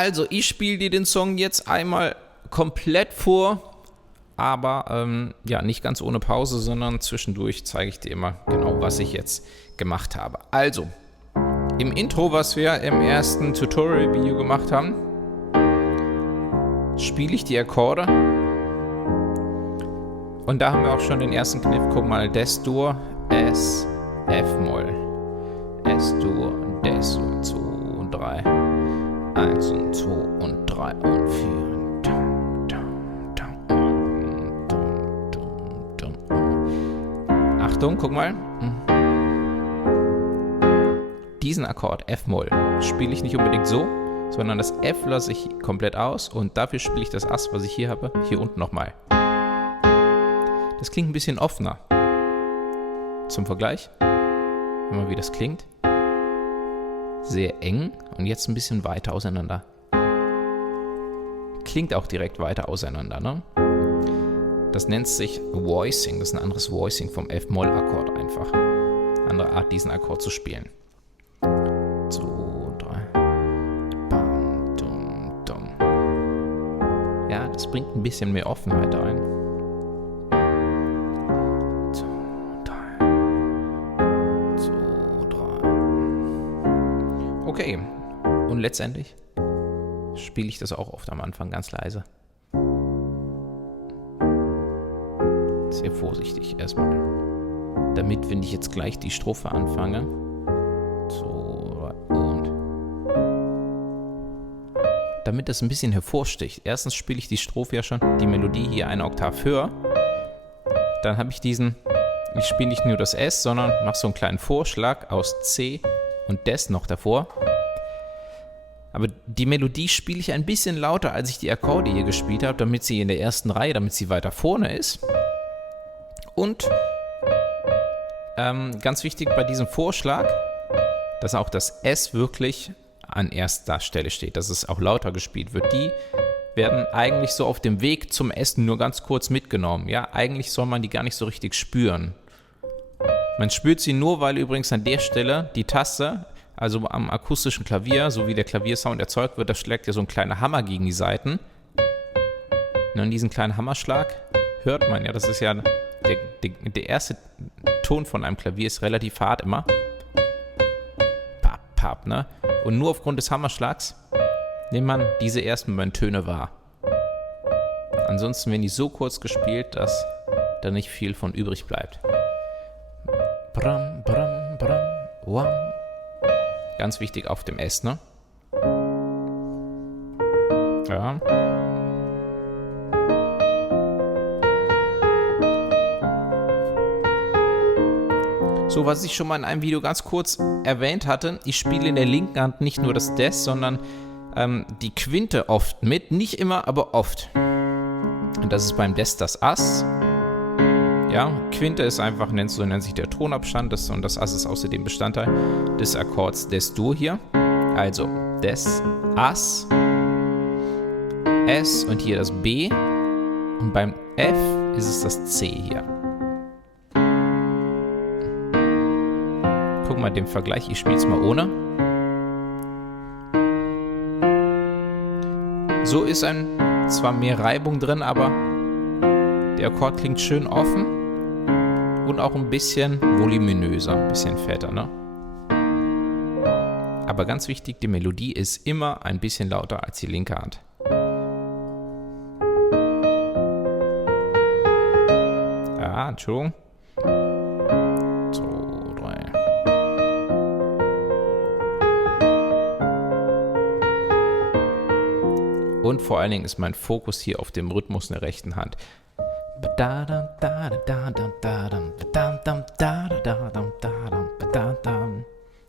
Also, ich spiele dir den Song jetzt einmal komplett vor, aber ja, nicht ganz ohne Pause, sondern zwischendurch zeige ich dir immer genau, was ich jetzt gemacht habe. Also, im Intro, was wir im ersten Tutorial-Video gemacht haben, spiele ich die Akkorde. Und da haben wir auch schon den ersten Kniff. Guck mal, Des-Dur, S, F-Moll, S-Dur, Des und 2 und 3. 1 und 2 und 3 und 4. Achtung, guck mal. Diesen Akkord, F-Moll, spiele ich nicht unbedingt so, sondern das F lasse ich komplett aus und dafür spiele ich das Ass, was ich hier habe, hier unten nochmal. Das klingt ein bisschen offener. Zum Vergleich, hör mal, wie das klingt. Sehr eng und jetzt ein bisschen weiter auseinander. Klingt auch direkt weiter auseinander, ne? Das nennt sich Voicing, das ist ein anderes Voicing vom F-Moll-Akkord einfach. Andere Art, diesen Akkord zu spielen. 2, 3. Bam, dum, dum. Ja, das bringt ein bisschen mehr Offenheit rein. 2, 3. 2, 3. Okay, und letztendlich spiele ich das auch oft am Anfang ganz leise. Sehr vorsichtig erstmal. Damit, wenn ich jetzt gleich die Strophe anfange, so und damit das ein bisschen hervorsticht. Erstens spiele ich die Strophe ja schon, die Melodie hier eine Oktav höher. Dann habe ich ich spiele nicht nur das S, sondern mache so einen kleinen Vorschlag aus C und Des noch davor. Aber die Melodie spiele ich ein bisschen lauter, als ich die Akkorde hier gespielt habe, damit sie in der ersten Reihe, damit sie weiter vorne ist. Und ganz wichtig bei diesem Vorschlag, dass auch das S wirklich an erster Stelle steht, dass es auch lauter gespielt wird. Die werden eigentlich so auf dem Weg zum Essen nur ganz kurz mitgenommen. Ja, eigentlich soll man die gar nicht so richtig spüren. Man spürt sie nur, weil übrigens an der Stelle die Taste, also am akustischen Klavier, so wie der Klaviersound erzeugt wird, da schlägt ja so ein kleiner Hammer gegen die Saiten. Und diesen kleinen Hammerschlag hört man ja, das ist ja der erste Ton von einem Klavier ist relativ hart immer. Pap, pap, ne? Und nur aufgrund des Hammerschlags nimmt man diese ersten beiden Töne wahr. Ansonsten werden die so kurz gespielt, dass da nicht viel von übrig bleibt. Bram, bram, bram, wam. Ganz wichtig auf dem S, ne? Ja. So, was ich schon mal in einem Video ganz kurz erwähnt hatte, ich spiele in der linken Hand nicht nur das Des, sondern die Quinte oft mit. Nicht immer, aber oft. Und das ist beim Des das Ass. Ja, Quinte ist einfach, so nennt sich der Tonabstand, und das Ass ist außerdem Bestandteil des Akkords Des-Dur hier. Also Des, Ass, S und hier das B. Und beim F ist es das C hier. Guck mal den Vergleich, ich spiele es mal ohne. So ist zwar mehr Reibung drin, aber der Akkord klingt schön offen und auch ein bisschen voluminöser, ein bisschen fetter, ne? Aber ganz wichtig, die Melodie ist immer ein bisschen lauter als die linke Hand. Ja, Entschuldigung. 2, 3. Und vor allen Dingen ist mein Fokus hier auf dem Rhythmus in der rechten Hand.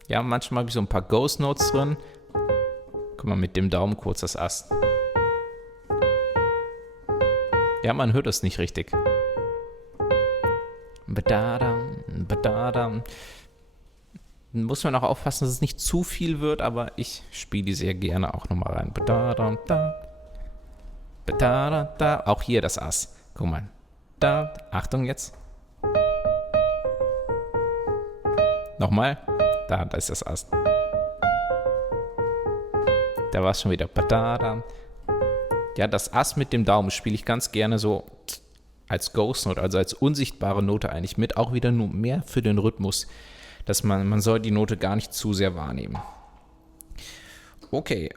Ja, manchmal habe ich so ein paar Ghost Notes drin. Guck mal, mit dem Daumen kurz das Ass. Ja, man hört es nicht richtig. Muss man auch aufpassen, dass es nicht zu viel wird, aber ich spiele die sehr gerne auch nochmal rein. Auch hier das Ass. Guck mal. Achtung jetzt. Nochmal. Da ist das Ass. Da war es schon wieder. Badada. Ja, das Ass mit dem Daumen spiele ich ganz gerne so als Ghost Note, also als unsichtbare Note eigentlich mit. Auch wieder nur mehr für den Rhythmus, dass man soll die Note gar nicht zu sehr wahrnehmen. Okay,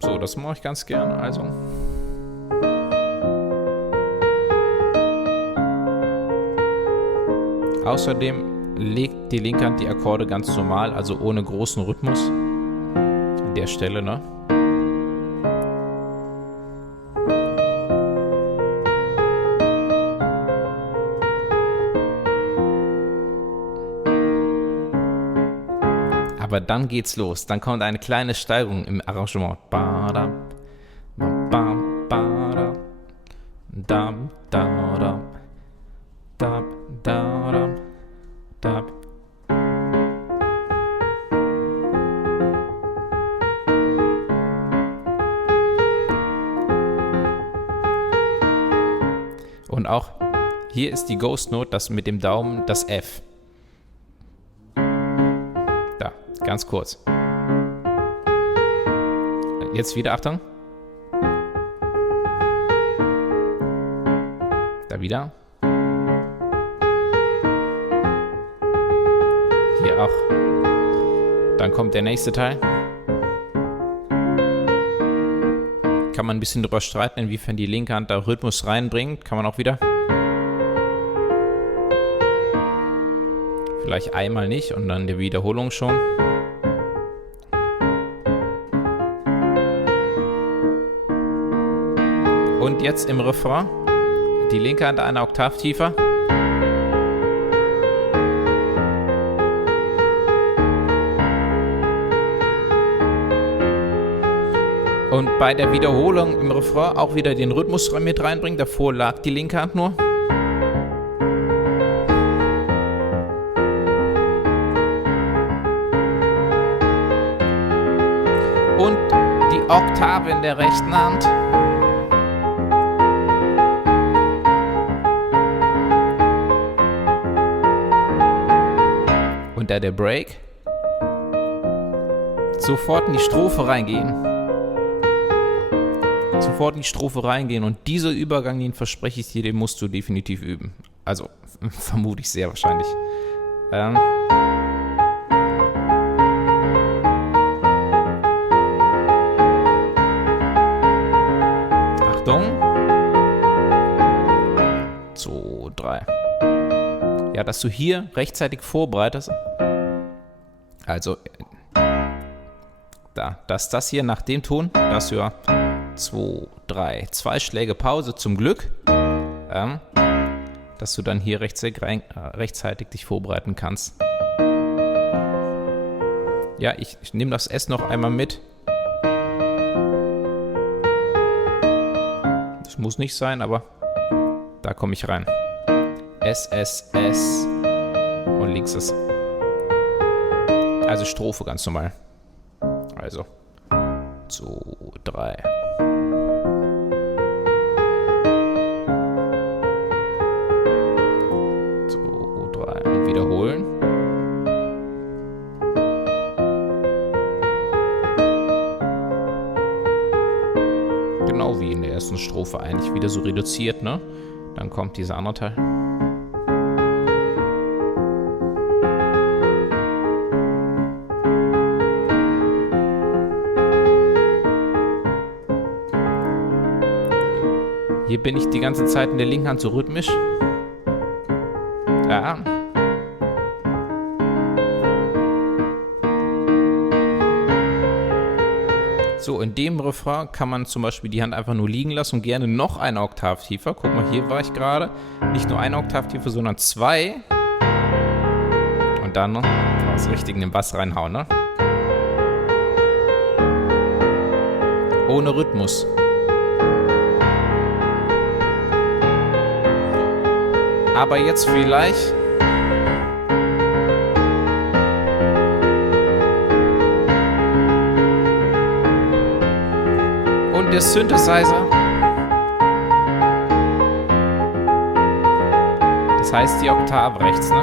so, das mache ich ganz gerne. Also. Außerdem legt die linke Hand die Akkorde ganz normal, also ohne großen Rhythmus. An der Stelle, ne? Aber dann geht's los. Dann kommt eine kleine Steigerung im Arrangement. Ba-da, ba-bam, ba-da, dam, da-da, dab, da-da, dab. Und auch hier ist die Ghost Note, das mit dem Daumen, das F. Da, ganz kurz. Jetzt wieder, Achtung. Da wieder. Hier auch. Dann kommt der nächste Teil. Kann man ein bisschen drüber streiten, inwiefern die linke Hand da Rhythmus reinbringt. Kann man auch wieder. Vielleicht einmal nicht und dann der Wiederholung schon. Und jetzt im Refrain. Die linke Hand eine Oktav tiefer. Und bei der Wiederholung im Refrain auch wieder den Rhythmus mit reinbringen. Davor lag die linke Hand nur. Und die Oktave in der rechten Hand. Und da der Break. Sofort in die Strophe reingehen. Sofort in die Strophe reingehen. Und dieser Übergang, den verspreche ich dir, den musst du definitiv üben. Also, vermute ich sehr wahrscheinlich. Achtung. 2, 3. Ja, dass du hier rechtzeitig vorbereitest. Also, dass das hier nach dem Ton, dass du 2, 3, 2 Schläge Pause zum Glück, dass du dann hier rechtzeitig dich vorbereiten kannst. Ja, ich nehme das S noch einmal mit. Das muss nicht sein, aber da komme ich rein. S, S, S und links ist. Also Strophe ganz normal. Also 2, 3. Wiederholen. Genau wie in der ersten Strophe eigentlich wieder so reduziert, ne? Dann kommt dieser andere Teil. Hier bin ich die ganze Zeit in der linken Hand so rhythmisch. Ja. So, in dem Refrain kann man zum Beispiel die Hand einfach nur liegen lassen und gerne noch eine Oktav tiefer. Guck mal, hier war ich gerade. Nicht nur eine Oktav tiefer, sondern 2. Und dann das richtig in den Bass reinhauen, ne? Ohne Rhythmus. Aber jetzt vielleicht und der Synthesizer. Das heißt die Oktave rechts, ne?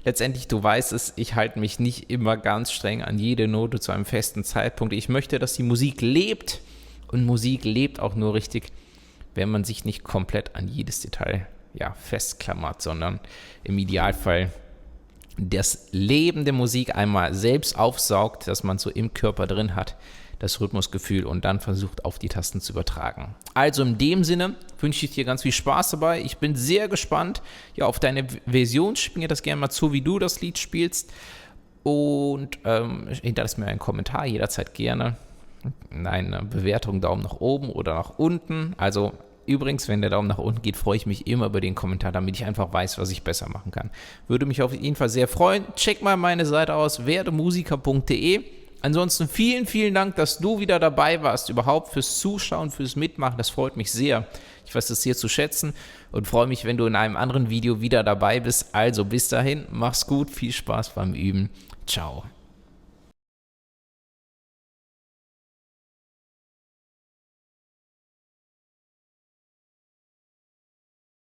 letztendlich, du weißt es, ich halte mich nicht immer ganz streng an jede Note zu einem festen Zeitpunkt. Ich möchte, dass die Musik lebt und Musik lebt auch nur richtig, wenn man sich nicht komplett an jedes Detail festklammert, sondern im Idealfall das Leben der Musik einmal selbst aufsaugt, dass man so im Körper drin hat, das Rhythmusgefühl und dann versucht auf die Tasten zu übertragen. Also in dem Sinne wünsche ich dir ganz viel Spaß dabei. Ich bin sehr gespannt auf deine Version. Schick mir das gerne mal zu, wie du das Lied spielst und hinterlass mir einen Kommentar jederzeit gerne. Eine Bewertung, Daumen nach oben oder nach unten. Also übrigens, wenn der Daumen nach unten geht, freue ich mich immer über den Kommentar, damit ich einfach weiß, was ich besser machen kann. Würde mich auf jeden Fall sehr freuen. Check mal meine Seite aus, werdemusiker.de. Ansonsten vielen, vielen Dank, dass du wieder dabei warst, überhaupt fürs Zuschauen, fürs Mitmachen. Das freut mich sehr. Ich weiß das sehr zu schätzen und freue mich, wenn du in einem anderen Video wieder dabei bist. Also bis dahin, mach's gut, viel Spaß beim Üben. Ciao.